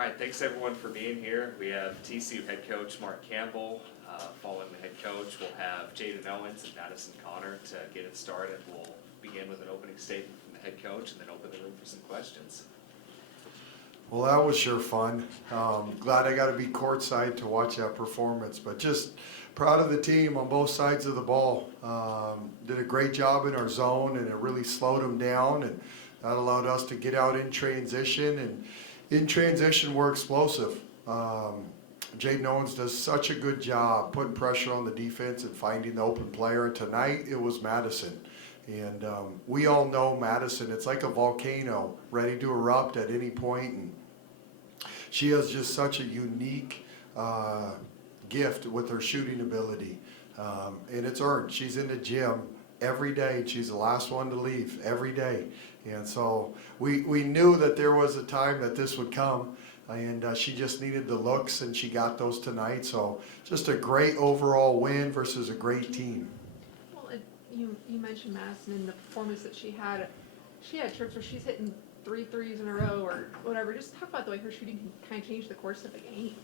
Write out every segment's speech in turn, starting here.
right, thanks everyone for being here. We have TCU head coach Mark Campbell. Following the head coach, we'll have Jaden Owens and Madison Connor to get it started. We'll begin with an opening statement from the head coach and then open the room for some questions. Well, that was sure fun. Glad I got to be courtside to watch that performance, but just proud of the team on both sides of the ball. Did a great job in our zone, and it really slowed them down, and that allowed us to get out in transition, and in transition we're explosive. Jaden Owens does such a good job putting pressure on the defense and finding the open player, and tonight it was Madison. And we all know Madison, it's like a volcano ready to erupt at any point, and she has just such a unique gift with her shooting ability, and it's earned. She's in the gym every day. She's the last one to leave every day, and so we knew that there was a time that this would come, and she just needed the looks, and she got those tonight. So just a great overall win versus a great team. Well, you mentioned Madison and the performance that she had. She had trips where she's hitting 3 threes in a row or whatever. Just talk about the way her shooting can kind of change the course of the game.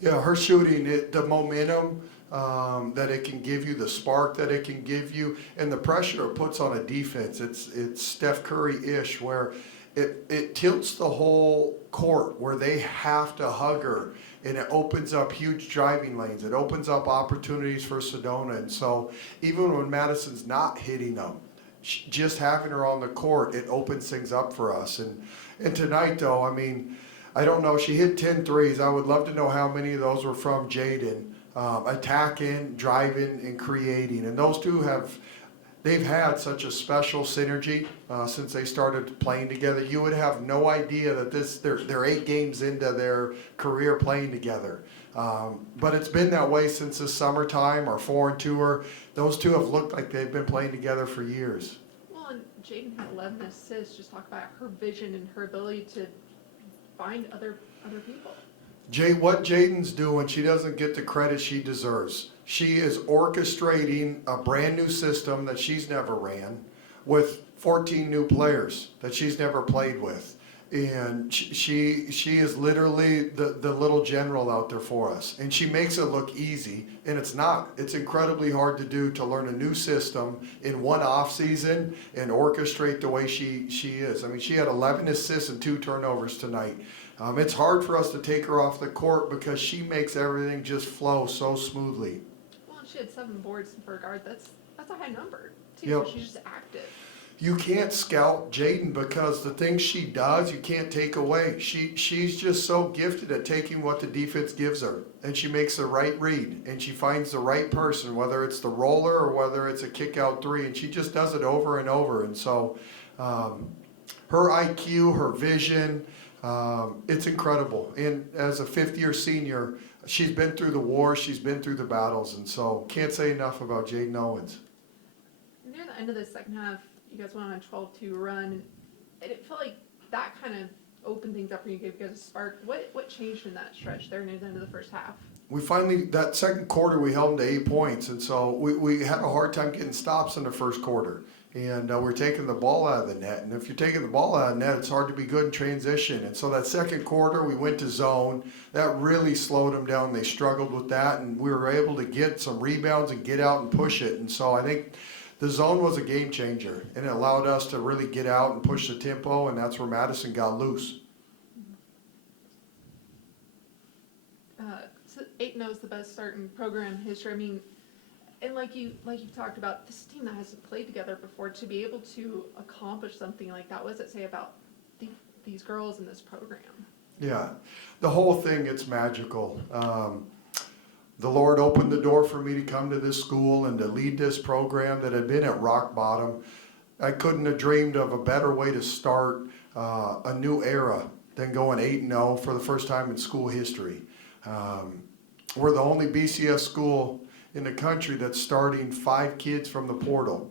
Yeah, her shooting, the momentum that it can give you, the spark that it can give you, and the pressure it puts on a defense. It's Steph Curry-ish, where it tilts the whole court, where they have to hug her, and it opens up huge driving lanes. It opens up opportunities for Sedona. And so even when Madison's not hitting them, just having her on the court, it opens things up for us. And tonight, though, I mean, I don't know, she hit 10 threes. I would love to know how many of those were from Jaden, attacking, driving, and creating. And those two they've had such a special synergy since they started playing together. You would have no idea that they're 8 games into their career playing together. But it's been that way since the summertime, our foreign tour. Those two have looked like they've been playing together for years. Well, and Jaden had 11 assists. Just talk about her vision and her ability to find other people. What Jaden's doing, she doesn't get the credit she deserves. She is orchestrating a brand new system that she's never ran with 14 new players that she's never played with. And she is literally the little general out there for us. And she makes it look easy, and it's not. It's incredibly hard to do, to learn a new system in one off season and orchestrate the way she is. I mean, she had 11 assists and 2 turnovers tonight. It's hard for us to take her off the court because she makes everything just flow so smoothly. Well, and she had 7 boards for a guard. That's a high number, too. Yep. So she's just active. You can't scout Jaden because the things she does, you can't take away. She's just so gifted at taking what the defense gives her, and she makes the right read, and she finds the right person, whether it's the roller or whether it's a kick-out 3, and she just does it over and over. And so her IQ, her vision, it's incredible. And as a 5th-year senior, she's been through the war, she's been through the battles, and so can't say enough about Jaden Owens. Near the end of the second half, you guys went on a 12-2 run, and it felt like that kind of opened things up for you, gave you guys a spark. What changed in that stretch there near the end of the first half? We finally, that second quarter, we held them to 8 points, and so we had a hard time getting stops in the first quarter. And we're taking the ball out of the net. And if you're taking the ball out of the net, it's hard to be good in transition. And so that second quarter, we went to zone. That really slowed them down. They struggled with that, and we were able to get some rebounds and get out and push it. And so I think the zone was a game changer, and it allowed us to really get out and push the tempo, and that's where Madison got loose. So 8-0 is the best start in program history. I mean, and like you talked about, this team that hasn't played together before, to be able to accomplish something like that, what does it say about these girls in this program? Yeah, the whole thing, it's magical. The Lord opened the door for me to come to this school and to lead this program that had been at rock bottom. I couldn't have dreamed of a better way to start a new era than going 8-0 for the first time in school history. We're the only BCS school in the country that's starting 5 kids from the portal.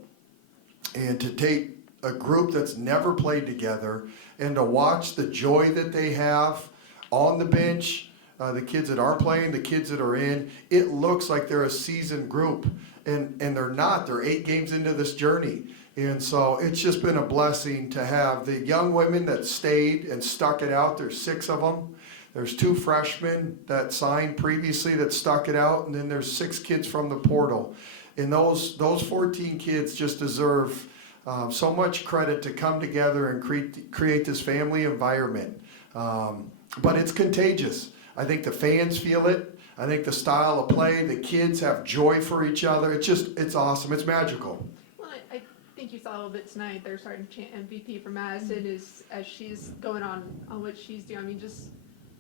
And to take a group that's never played together and to watch the joy that they have on the bench, the kids that aren't playing, the kids that are in, it looks like they're a seasoned group. And they're not. They're 8 games into this journey. And so it's just been a blessing to have the young women that stayed and stuck it out. There's 6 of them There's 2 freshmen that signed previously that stuck it out, and then there's 6 kids from the portal. And those 14 kids just deserve so much credit to come together and create this family environment. But it's contagious. I think the fans feel it. I think the style of play, the kids have joy for each other. It's awesome. It's magical. Well, I think you saw a little bit tonight. They're starting to chant MVP for Madison as she's going on what she's doing. I mean,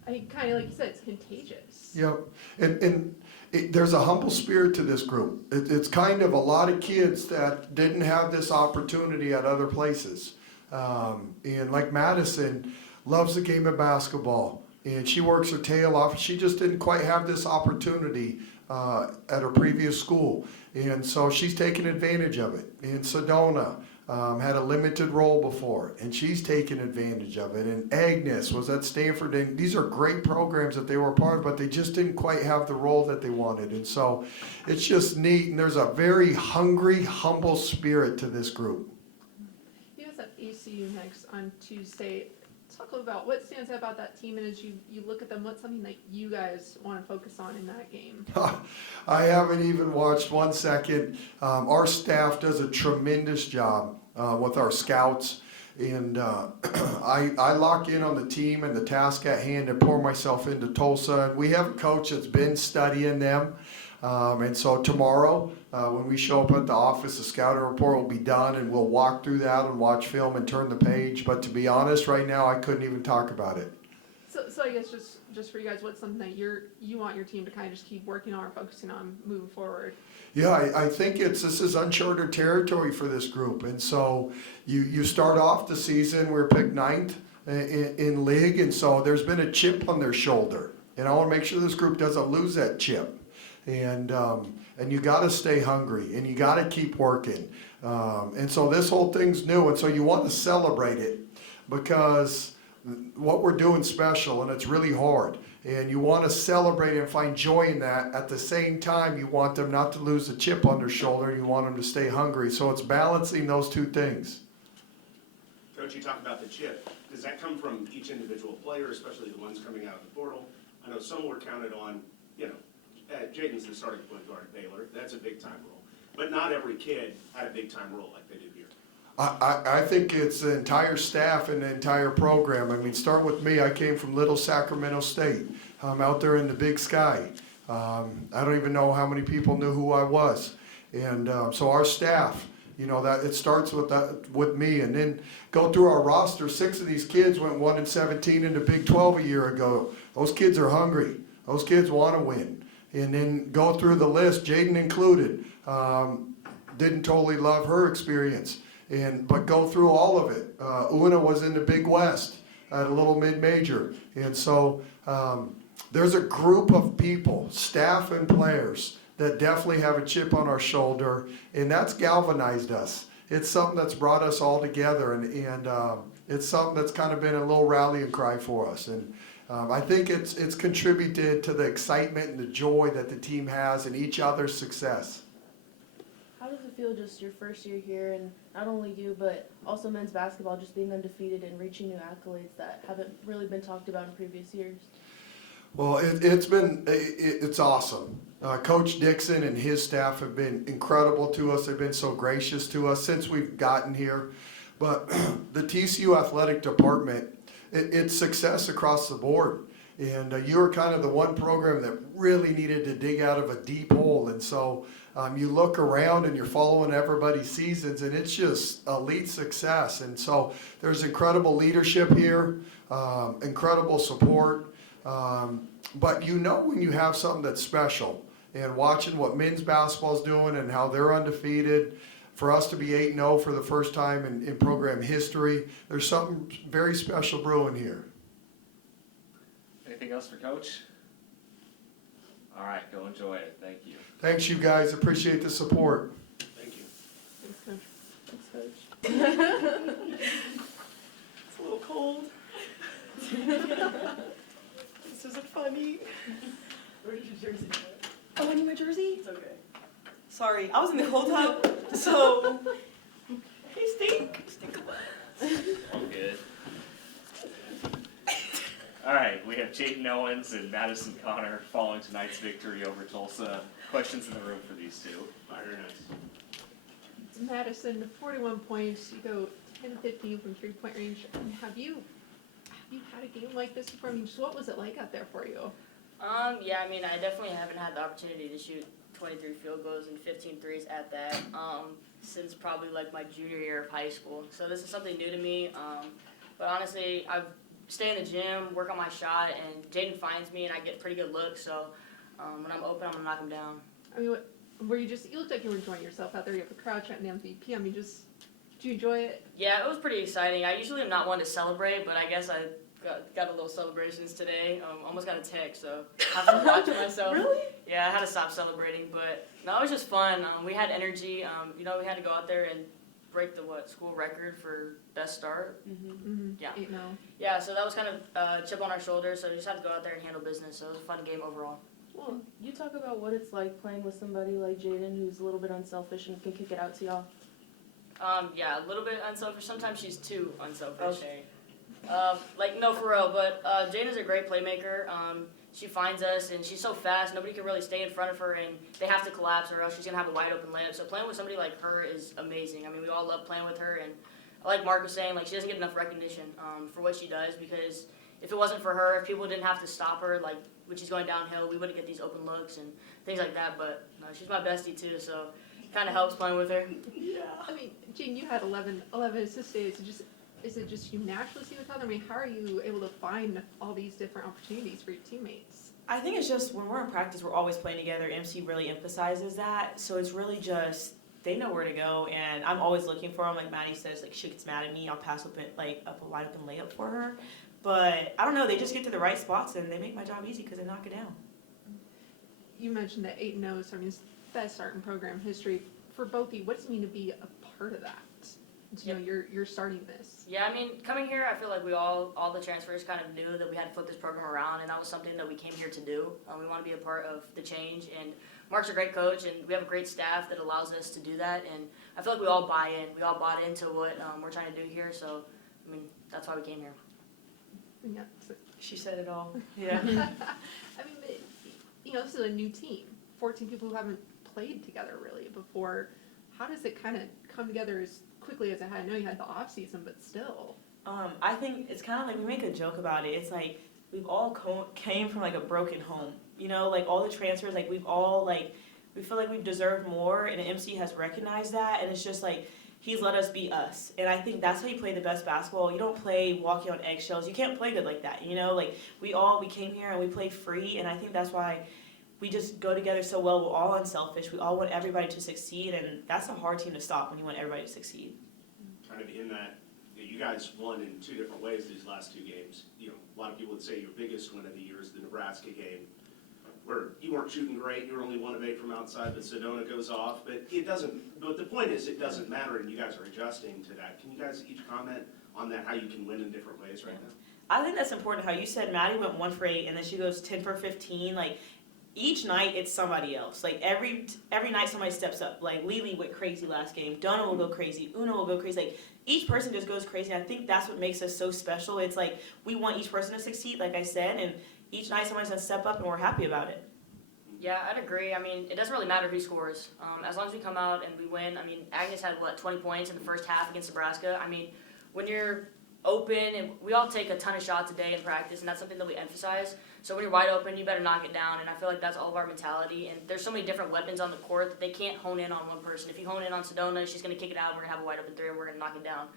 I think kind of like you said, it's contagious. Yep. And there's a humble spirit to this group. It's kind of a lot of kids that didn't have this opportunity at other places. And like Madison loves the game of basketball, and she works her tail off. She just didn't quite have this opportunity at her previous school. And so she's taken advantage of it. And Sedona had a limited role before, and she's taken advantage of it. And Agnes was at Stanford, and these are great programs that they were a part of, but they just didn't quite have the role that they wanted. And so it's just neat, and there's a very hungry, humble spirit to this group. You guys have ACU next on Tuesday. Talk a little about what stands out about that team, and as you look at them, what's something that you guys want to focus on in that game? I haven't even watched 1 second. Our staff does a tremendous job with our scouts, and I lock in on the team and the task at hand and pour myself into Tulsa. And we have a coach that's been studying them. And so tomorrow, when we show up at the office, the scouting report will be done, and we'll walk through that and watch film and turn the page. But to be honest, right now, I couldn't even talk about it. So I guess just for you guys, what's something that you want your team to kind of just keep working on or focusing on moving forward? Yeah, I think this is uncharted territory for this group. And so you start off the season, we're picked 9th in league, and so there's been a chip on their shoulder. And I want to make sure this group doesn't lose that chip. And you got to stay hungry, and you got to keep working. And so this whole thing's new, and so you want to celebrate it because what we're doing special, and it's really hard. And you want to celebrate and find joy in that. At the same time, you want them not to lose the chip on their shoulder. You want them to stay hungry. So it's balancing those 2 things. Coach, you talked about the chip. Does that come from each individual player, especially the ones coming out of the portal? I know some were counted on, Jaden's the starting point guard at Baylor. That's a big-time role. But not every kid had a big-time role like they do here. I think it's the entire staff and the entire program. I mean, start with me. I came from Little Sacramento State. I'm out there in the big sky. I don't even know how many people knew who I was. And so our staff, that it starts with me, and then go through our roster. 6 of these kids went 1-17 in the Big 12 a year ago. Those kids are hungry. Those kids want to win. And then go through the list, Jaden included. Didn't totally love her experience. But go through all of it. Una was in the Big West at a little mid-major. And so there's a group of people, staff and players, that definitely have a chip on our shoulder, and that's galvanized us. It's something that's brought us all together, and it's something that's kind of been a little rallying cry for us. And I think it's contributed to the excitement and the joy that the team has in each other's success. How does it feel just your first year here, and not only you, but also men's basketball just being undefeated and reaching new accolades that haven't really been talked about in previous years? Well, it's awesome. Coach Dixon and his staff have been incredible to us. They've been so gracious to us since we've gotten here. But the TCU athletic department, it's success across the board. And you were kind of the one program that really needed to dig out of a deep hole. And so you look around and you're following everybody's seasons, and it's just elite success. And so there's incredible leadership here, incredible support. But when you have something that's special, and watching what men's basketball is doing and how they're undefeated, for us to be 8-0 for the first time in program history, there's something very special brewing here. Anything else for Coach? All right, go enjoy it. Thank you. Thanks, you guys. Appreciate the support. Thank you. Thanks, Coach. Thanks, Coach. It's a little cold. This isn't funny. Where did your jersey go? Oh, I need my jersey? It's okay. Sorry, I was in the cold tub, so. Hey, stink. Stink a lot. All good. All right, we have Jaden Owens and Madison Connor following tonight's victory over Tulsa. Questions in the room for these two? Very nice. Madison, 41 points, you go 10-15 from three-point range. I mean, have you had a game like this before? I mean, just what was it like out there for you? Yeah, I mean, I definitely haven't had the opportunity to shoot 23 field goals and 15 threes at that since probably like my junior year of high school. So this is something new to me. But honestly, I stay in the gym, work on my shot, and Jaden finds me, and I get pretty good looks. So when I'm open, I'm gonna knock him down. I mean, you looked like you were enjoying yourself out there. You have a crowd chanting MVP. I mean, did you enjoy it? Yeah, it was pretty exciting. I usually am not one to celebrate, but I guess I got a little celebrations today. Almost got a text, so I have to watch myself. Really? Yeah, I had to stop celebrating, but no, it was just fun. We had energy. We had to go out there and break the school record for best start. Mm-hmm. Yeah. 8-0. Yeah, so that was kind of a chip on our shoulder. So you just had to go out there and handle business. So it was a fun game overall. Well, you talk about what it's like playing with somebody like Jaden who's a little bit unselfish and can kick it out to y'all. Yeah, a little bit unselfish. Sometimes she's too unselfish. Okay. No, for real. But Jaden's a great playmaker. She finds us, and she's so fast. Nobody can really stay in front of her, and they have to collapse, or else she's gonna have a wide open layup. So playing with somebody like her is amazing. I mean, we all love playing with her, and like Mark was saying, like she doesn't get enough recognition for what she does, because if it wasn't for her, if people didn't have to stop her, like when she's going downhill, we wouldn't get these open looks and things like that. But no, she's my bestie too, so it kind of helps playing with her. I mean, Jane, you had 11 assists today. Is it just you naturally see with other? I mean, how are you able to find all these different opportunities for your teammates? I think it's just when we're in practice, we're always playing together. MC really emphasizes that. So it's really just they know where to go, and I'm always looking for them. Like Maddie says, like she gets mad at me, I'll pass up a wide open layup for her. But I don't know, they just get to the right spots and they make my job easy because they knock it down. You mentioned that 8-0, so I mean, it's the best start in program history for both of you. What does it mean to be a part of that? To know you're starting this. Yeah, I mean, coming here, I feel like we all the transfers kind of knew that we had to flip this program around, and that was something that we came here to do. We want to be a part of the change, and Mark's a great coach, and we have a great staff that allows us to do that, and I feel like we all buy in. We all bought into what we're trying to do here, so, I mean, that's why we came here. Yeah. So, She said it all. Yeah. I mean, but, this is a new team. 14 people who haven't played together really before. How does it kind of come together as quickly as it had? I know you had the off season, but still. I think it's kind of like we make a joke about it. It's like we've all came from like a broken home. Like all the transfers, like we've all we feel like we've deserved more, and MC has recognized that, and it's just like he's let us be us. And I think that's how you play the best basketball. You don't play walking on eggshells. You can't play good like that. Like we came here and we play free, and I think that's why we just go together so well. We're all unselfish. We all want everybody to succeed, and that's a hard team to stop when you want everybody to succeed. Kind of in that, you guys won in two different ways these last two games. A lot of people would say your biggest win of the year is the Nebraska game, where you weren't shooting great, you were only 1 of 8 from outside, but Sedona goes off. But the point is, it doesn't matter, and you guys are adjusting to that. Can you guys each comment on that, how you can win in different ways right now? I think that's important how you said Maddie went 1 for 8, and then she goes 10 for 15. Each night it's somebody else. Every night somebody steps up. Lily went crazy last game. Donna will go crazy. Una will go crazy. Each person just goes crazy. I think that's what makes us so special. It's we want each person to succeed, like I said, and each night somebody's gonna step up, and we're happy about it. Yeah, I'd agree. I mean, it doesn't really matter who scores. As long as we come out and we win. I mean, Agnes had 20 points in the first half against Nebraska. I mean, when you're open, and we all take a ton of shots a day in practice, and that's something that we emphasize. So when you're wide open, you better knock it down, and I feel like that's all of our mentality. And there's so many different weapons on the court that they can't hone in on one person. If you hone in on Sedona, she's going to kick it out, and we're going to have a wide open 3, and we're going to knock it down.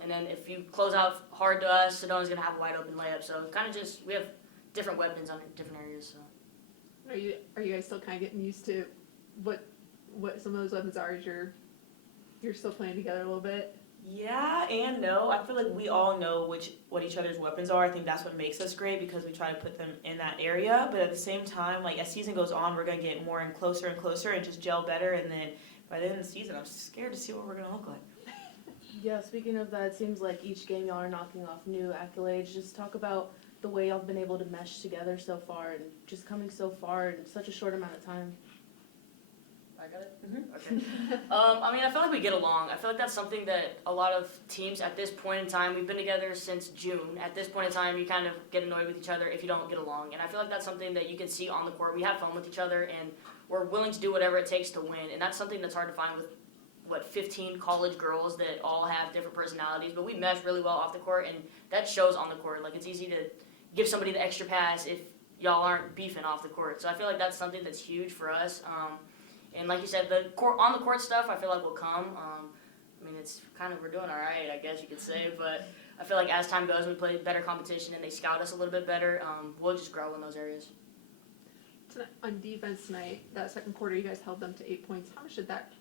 And then if you close out hard to us, Sedona's going to have a wide open layup. So kind of just, we have different weapons on different areas. So. Are you guys still kind of getting used to what some of those weapons are as you're still playing together a little bit? Yeah and no. I feel like we all know what each other's weapons are. I think that's what makes us great because we try to put them in that area. But at the same time, as season goes on, we're going to get more and closer and just gel better. And then by the end of the season, I'm scared to see what we're going to look like. Yeah, speaking of that, it seems like each game y'all are knocking off new accolades. Just talk about the way y'all have been able to mesh together so far and just coming so far in such a short amount of time. I got it? Mhm. Okay. I mean, I feel like we get along. I feel like that's something that a lot of teams at this point in time, we've been together since June. At this point in time, you kind of get annoyed with each other if you don't get along. And I feel like that's something that you can see on the court. We have fun with each other, and we're willing to do whatever it takes to win. And that's something that's hard to find with, 15 college girls that all have different personalities. But we mesh really well off the court, and that shows on the court. Like, it's easy to give somebody the extra pass if y'all aren't beefing off the court. So I feel like that's something that's huge for us. And like you said, the on the court stuff, I feel like will come. I mean, it's kind of, we're doing all right, I guess you could say. But I feel like as time goes, we play better competition and they scout us a little bit better. We'll just grow in those areas. Tonight, on defense tonight, that second quarter, you guys held them to 8 points. How much did that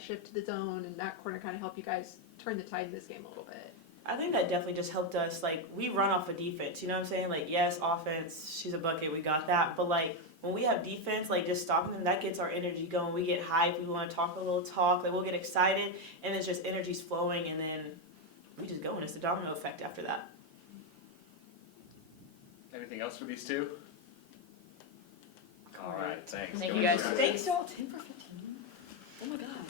shift to the zone and that corner kind of help you guys turn the tide in this game a little bit? I think that definitely just helped us. Like, we run off of defense, you know what I'm saying? Like, yes, offense, she's a bucket, we got that. But, like, when we have defense, like, just stopping them, that gets our energy going. We get hyped, we want to talk a little talk, like, we'll get excited, and it's just energy's flowing, and then we just go, and it's the domino effect after that. Anything else for these two? All right, thanks. Thank Go you, guys. ahead. Thanks, y'all. 10 for 15. Oh, my God.